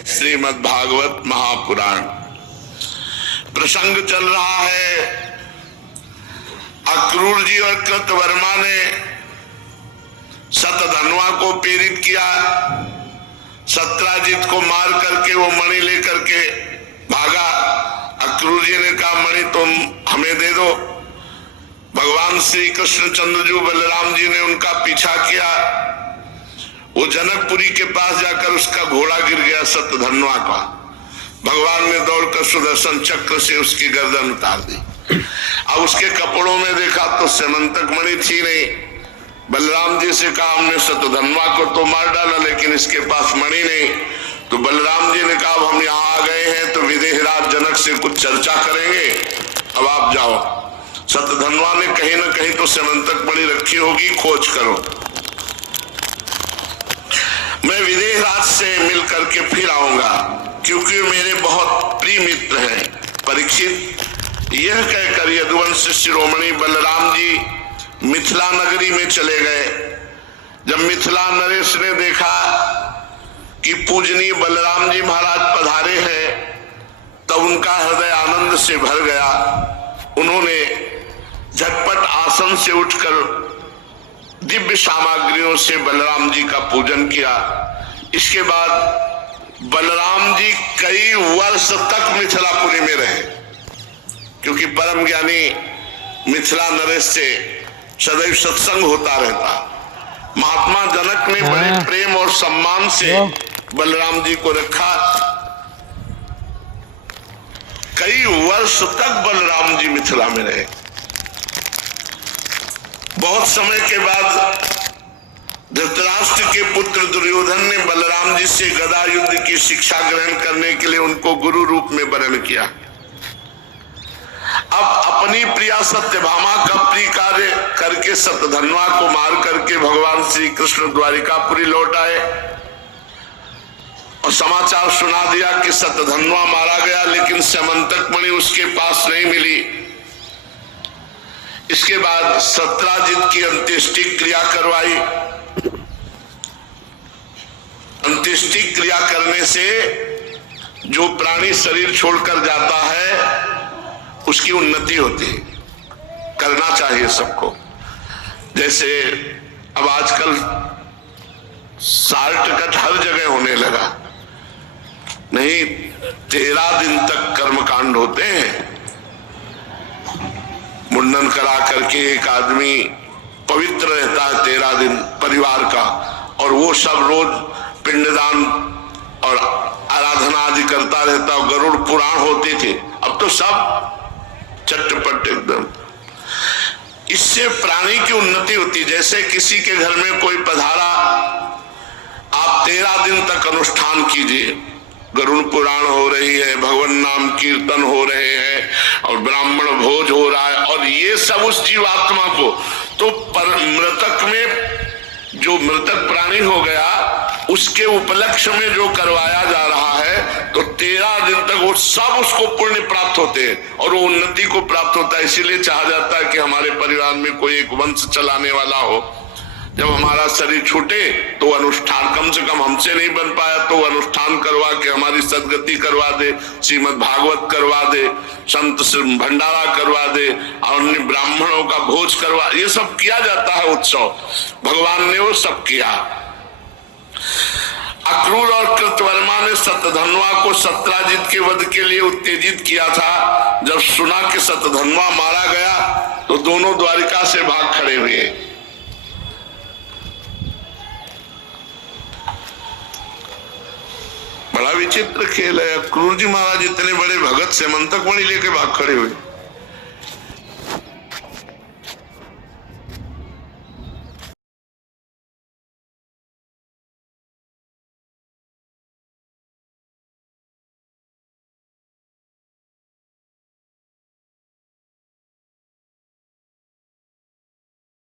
श्रीमद् भागवत महापुराण। प्रसंग चल रहा है, अक्रूर जी और कृतवर्मा ने शतधन्वा को प्रेरित किया। सत्राजित को मार करके वो मणि लेकर के भागा। अक्रूर जी ने कहा मणि तुम हमें दे दो। भगवान श्री कृष्णचंद्र जी बलराम जी ने उनका पीछा किया। वो जनकपुरी के पास जाकर उसका घोड़ा गिर गया शतधन्वा का। भगवान ने दौड़कर सुदर्शन चक्र से उसकी गर्दन उतार दी। अब उसके कपड़ों में देखा तो सेमंतक मणि थी नहीं। बलराम जी से कहा हमने शतधन्वा को तो मार डाला लेकिन इसके पास मणि नहीं। तो बलराम जी ने कहा हम यहाँ आ गए हैं तो विदेहराज जनक से कुछ चर्चा करेंगे, अब आप जाओ। शतधन्वा ने कहीं ना कहीं तो सेमंतक मणि रखी होगी, खोज करो, मैं विदेहराज से मिल करके फिर आऊंगा क्योंकि मेरे बहुत प्रिय मित्र हैं। परीक्षित यह कहकर यदुवंश शिरोमणि बलराम जी मिथिला नगरी में चले गए। जब मिथिला नरेश ने देखा कि पूजनीय बलराम जी महाराज पधारे हैं तब उनका हृदय आनंद से भर गया। उन्होंने झटपट आसन से उठकर दिव्य सामग्रियों से बलराम जी का पूजन किया। इसके बाद बलराम जी कई वर्ष तक मिथिलापुरी में रहे क्योंकि परम ज्ञानी मिथिला नरेश से सदैव सत्संग होता रहता। महात्मा जनक ने बड़े प्रेम और सम्मान से बलराम जी को रखा। कई वर्ष तक बलराम जी मिथिला में रहे। बहुत समय के बाद धृतराष्ट्र के पुत्र दुर्योधन ने बलराम जी से गदा युद्ध की शिक्षा ग्रहण करने के लिए उनको गुरु रूप में वर्ण किया। अब अपनी प्रिया सत्यभामा का प्रिय कार्य करके शतधन्वा को मार करके भगवान श्री कृष्ण द्वारिकापुरी लौट आए और समाचार सुना दिया कि शतधन्वा मारा गया लेकिन सेमंतक मणि उसके पास नहीं मिली। इसके बाद सत्राजित की अंत्येष्टि क्रिया करवाई। अंत्येष्टि क्रिया करने से जो प्राणी शरीर छोड़कर जाता है उसकी उन्नति होती है। करना चाहिए सबको। जैसे अब आजकल साल टिकट हर जगह होने लगा, नहीं 13 दिन तक कर्मकांड होते हैं। मुंडन करा करके एक आदमी पवित्र रहता है 13 दिन परिवार का, और वो सब रोज पिंडदान और आराधना आदि करता रहता। गरुड़ पुराण होते थे, अब तो सब चटपट एकदम। इससे प्राणी की उन्नति होती। जैसे किसी के घर में कोई पधारा, आप 13 दिन तक अनुष्ठान कीजिए। गरुड़ पुराण हो रही है, भगवान नाम कीर्तन हो रहे हैं और ब्राह्मण भोज हो रहा है, और ये सब उस जीवात्मा को तो मृतक में जो मृतक प्राणी हो गया उसके उपलक्ष्य में जो करवाया जा रहा है तो 13 दिन तक वो सब उसको पुण्य प्राप्त होते हैं और वो उन्नति को प्राप्त होता है। इसीलिए चाहा जाता है कि हमारे परिवार में कोई एक वंश चलाने वाला हो। जब हमारा शरीर छूटे तो अन्नुष्ठान, कम से कम हमसे नहीं बन पाया तो अनुष्ठान करवा के हमारी सदगति करवा दे, श्रीमद् भागवत करवा दे, संत भंडारा करवा दे, और अन्य ब्राह्मणों का भोज करवा, ये सब किया जाता है उत्सव। भगवान ने वो सब किया। अक्रूर और कृतवर्मा ने शतधन्वा को सत्राजित के वध के लिए उत्तेजित किया था। जब सुना कि शतधन्वा मारा गया तो दोनों द्वारिका से भाग खड़े हुए। बड़ा विचित्र खेल है। अक्रूर जी महाराज इतने बड़े भगत सेमंतक मणि लेके भाग खड़े हुए।